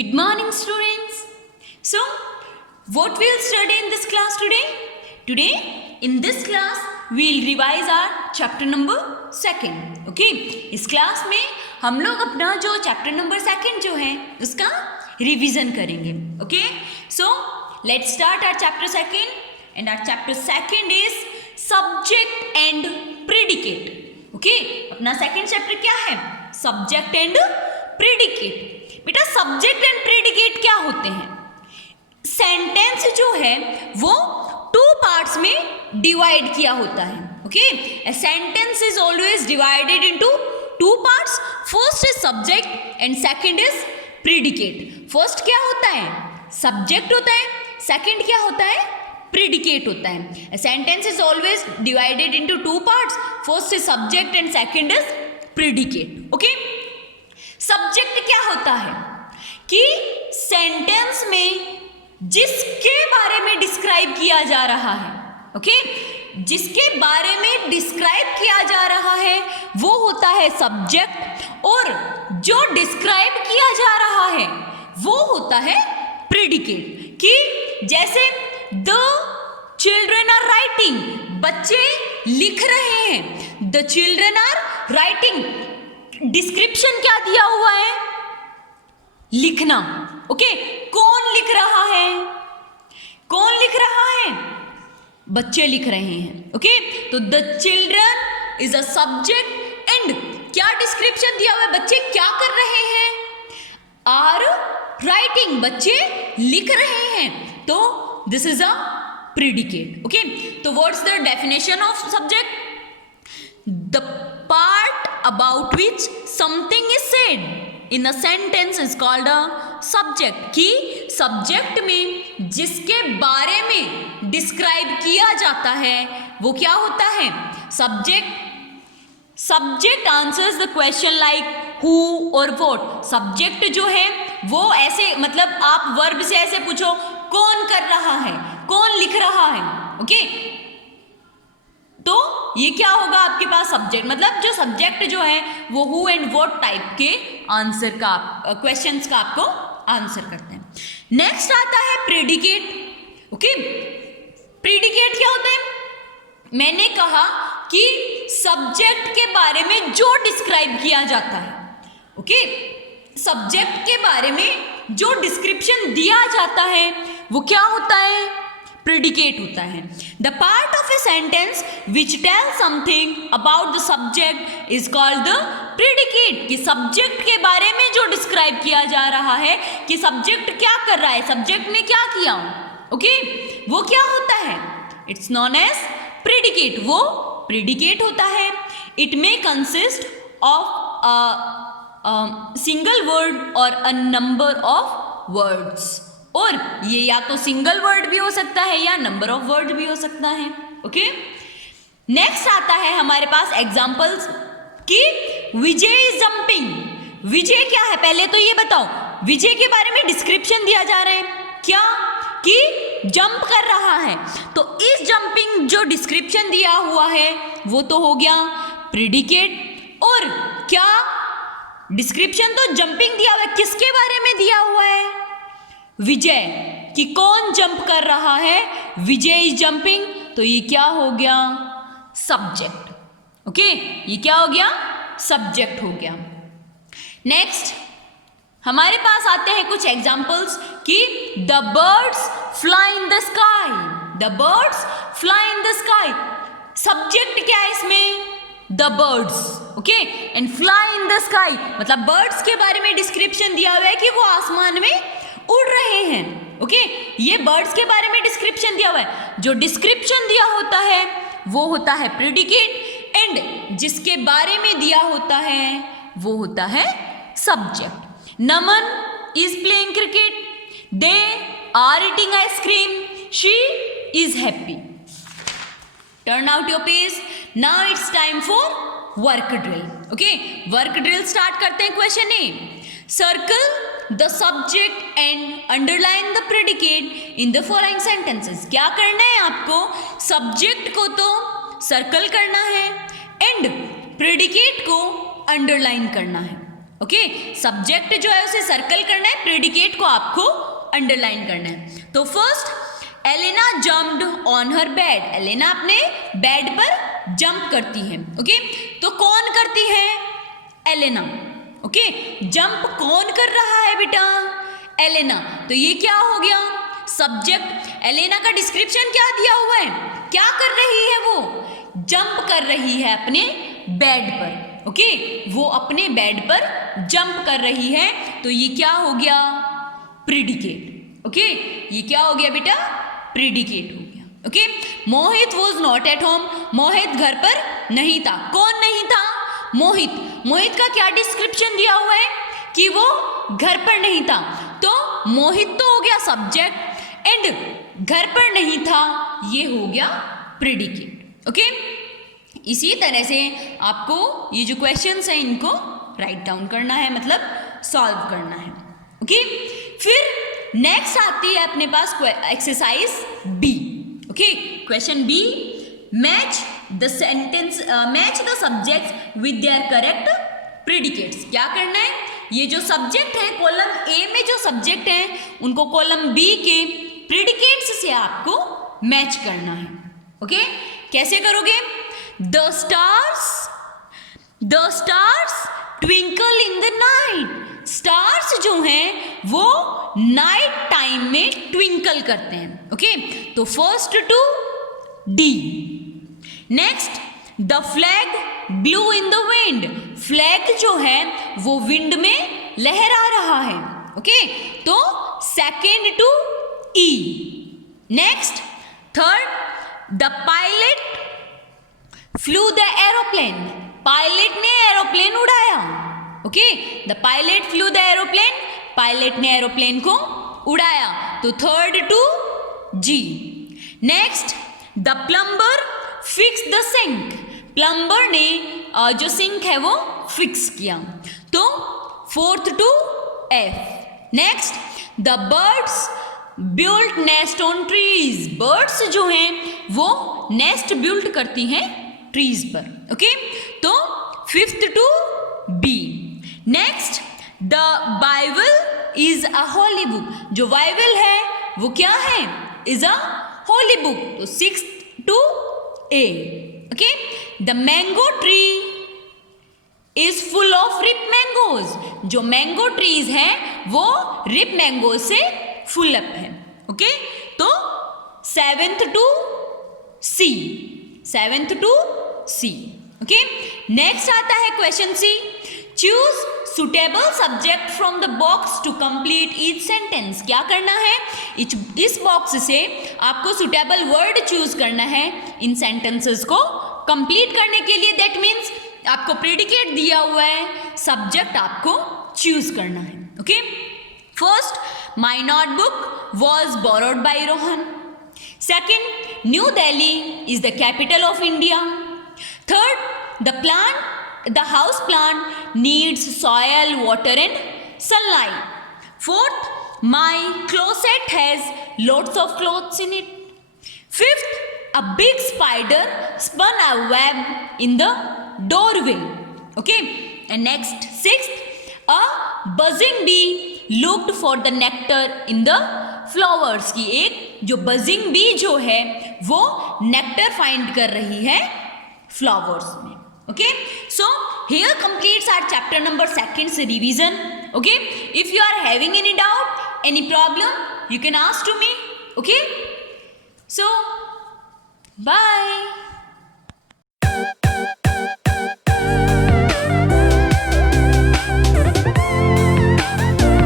Good morning, students. So, what we'll study in this class today? Today, in this class, we'll revise our chapter number 2. Okay? इस class में हम लोग अपना जो chapter number 2 जो है उसका रिवीजन करेंगे. Okay? So, let's start our chapter 2. And our chapter 2 is subject and predicate. Okay? अपना second chapter क्या है? Subject and predicate. बेटा सब्जेक्ट एंड प्रेडिकेट क्या होते हैं? सेंटेंस जो है वो 2 पार्ट्स में डिवाइड किया होता है. Okay, a sentence is always divided into 2 parts. First is subject and second is predicate. First क्या होता है? सब्जेक्ट होता है. सेकंड क्या होता है? प्रेडिकेट होता है. A sentence is always divided into 2 parts. First is subject and second is predicate. Okay, subject क्या होता है कि सेंटेंस में जिसके बारे में डिस्क्राइब किया जा रहा है, ओके, जिसके बारे में डिस्क्राइब किया जा रहा है वो होता है सब्जेक्ट, और जो डिस्क्राइब किया जा रहा है वो होता है प्रेडिकेट. कि जैसे द चिल्ड्रन आर राइटिंग, बच्चे लिख रहे हैं. The children are writing, description क्या दिया हुआ है? लिखना. ओके, कौन लिख रहा है? कौन लिख रहा है? बच्चे लिख रहे हैं. ओके, तो the children is a subject and क्या डिस्क्रिप्शन दिया हुआ है? बच्चे क्या कर रहे हैं? आर राइटिंग, बच्चे लिख रहे हैं. तो this is a predicate. Okay, तो what's the definition of subject? The part about which something is said in a sentence is called a subject. कि subject में जिसके बारे में डिस्क्राइब किया जाता है वो क्या होता है? Subject. Subject answers the question like who और what. सब्जेक्ट जो है वो ऐसे, मतलब आप वर्ब से ऐसे पूछो कौन कर रहा है, कौन लिख रहा है. ओके, तो ये क्या होगा आपके पास? सब्जेक्ट. मतलब जो सब्जेक्ट जो है वो हु एंड व्हाट टाइप के आंसर का, क्वेश्चंस का आपको आंसर करते हैं. नेक्स्ट आता है प्रेडिकेट. ओके, प्रेडिकेट क्या होता है? मैंने कहा कि सब्जेक्ट के बारे में जो डिस्क्राइब किया जाता है. ओके, सब्जेक्ट के बारे में जो डिस्क्रिप्शन दिया जाता है वो क्या होता है? प्रेडिकेट होता है. The part of a sentence which tell something about the subject is called the predicate. कि सब्जेक्ट के बारे में जो डिस्क्राइब किया जा रहा है कि सब्जेक्ट क्या कर रहा है, सब्जेक्ट ने क्या किया, ओके, वो क्या होता है? It's known as predicate. वो प्रेडिकेट होता है. It may consist of single word और अ नंबर ऑफ वर्ड्स. और ये या तो सिंगल वर्ड भी हो सकता है या नंबर ऑफ वर्ड भी हो सकता है. ओके, नेक्स्ट आता है हमारे पास एग्जांपल्स कि विजय इज जंपिंग. विजय क्या है? पहले तो ये बताओ, विजय के बारे में डिस्क्रिप्शन दिया जा रहा है क्या? कि जंप कर रहा है. तो इस जंपिंग जो डिस्क्रिप्शन दिया हुआ है वो तो हो गया प्रेडिकेट. और क्या डिस्क्रिप्शन तो जंपिंग दिया हुआ है, किसके बारे में दिया हुआ है? विजय. कि कौन जंप कर रहा है? विजय इज जंपिंग. तो ये क्या हो गया? सब्जेक्ट. ओके, ये क्या हो गया? सब्जेक्ट हो गया. नेक्स्ट हमारे पास आते हैं कुछ एग्जांपल्स कि the birds fly in the sky. The birds fly in the sky. Subject क्या है इसमें? The birds. Okay, and fly in the sky मतलब बर्ड्स के बारे में डिस्क्रिप्शन दिया हुआ है कि वो आसमान में उड़ रहे हैं. ओके, ये बर्ड्स के बारे में डिस्क्रिप्शन दिया हुआ है. जो डिस्क्रिप्शन दिया होता है वो होता है प्रेडिकेट, एंड जिसके बारे में दिया होता है वो होता है subject. Naman is playing cricket. They are eating ice cream. She is happy. Turn out your page. Now it's time for work drill. Okay, work drill start करते हैं. Question A, circle the subject and underline the predicate in the following sentences. क्या करना है आपको? Subject को तो circle करना है एंड प्रेडिकेट को अंडरलाइन करना है. ओके, सब्जेक्ट जो है उसे सर्कल करना है, प्रेडिकेट को आपको अंडरलाइन करना है। तो first, Elena jumped on her bed, Elena अपने बेड पर जंप करती है। ओके, तो कौन करती है? एलेना। ओके, जंप कौन कर रहा है बेटा? एलेना। तो ये क्या हो गया? सब्जेक्ट। एलेना का डिस्क्रिप्शन क्या दिया हुआ है? क्या कर रही है वो? जंप कर रही है अपने बेड पर। ओके, वो अपने बेड पर जंप कर रही है, तो ये क्या हो गया? प्रेडिकेट। ओके, ये क्या हो गया बेटा? प्रेडिकेट हो गया। Okay, Mohit was not at home, Mohit घर पर नहीं था। कौन नहीं था? मोहित। मोहित का क्या डिस्क्रिप्शन दिया हुआ है? कि वो घर पर नहीं था, तो मोहित तो हो गया सब्जेक्ट एंड घर पर नहीं था ये हो गया प्रेडिकेट। ओके, इसी तरह से आपको ये जो क्वेश्चंस हैं इनको राइट डाउन करना है, मतलब सॉल्व करना है। ओके, फिर नेक्स्ट आती है अपने पास exercise B. Okay, question B, match the sentence, match the subjects with their correct predicates. क्या करना है? ये जो सब्जेक्ट है कॉलम ए में, जो सब्जेक्ट हैं उनको कॉलम बी के प्रेडिकेट्स से आपको मैच करना है। ओके, कैसे करोगे? The stars twinkle in the night, stars जो हैं वो नाइट टाइम में ट्विंकल करते हैं। ओके, तो first to D. Next, the flag blew in the wind, flag जो है वो विंड में लहरा रहा है। ओके, तो second to E. Next, third, the pilot flew the aeroplane, pilot ने एरोप्लेन उड़ाया। Okay, the pilot flew the aeroplane, pilot ने एरोप्लेन को उड़ाया, तो third to G. Next, the plumber fix the sink, plumber ने जो sink है वो फिक्स किया, तो fourth to F. Next, the birds built nest on trees, birds जो हैं वो नेस्ट बिल्ट करती हैं ट्रीज पर। ओके, तो fifth to B. Next, the Bible is a holy book, जो बाइबल है वो क्या है? इज अ होली बुक, तो six to A. Okay, the mango tree is full of ripe mangoes, जो मैंगो ट्रीज हैं वो रिप मैंगो से फुल अप है। ओके, तो seventh to C, seventh to C. Okay, next आता है question C, choose suitable subject from the box to complete each sentence. क्या करना है? इस बॉक्स से आपको सुटेबल वर्ड चूज करना है इन सेंटेंसेस को कंप्लीट करने के लिए। दैट मीन्स आपको प्रेडिकेट दिया हुआ है, सब्जेक्ट आपको चूज करना है। Okay, first, my notebook was borrowed by Rohan. Second, new Delhi is the capital of India. Third, the house plant needs soil, water and sunlight. Fourth, my closet has lots of clothes in it. Fifth, a big spider spun a web in the doorway. Okay, and next, sixth, a buzzing bee looked for the nectar in the flowers. की एक जो buzzing bee जो है वो nectar find कर रही है flowers में. Okay, so here completes our chapter number 2's revision. Okay, if you are having any doubt, any problem, you can ask to me. Okay, so bye.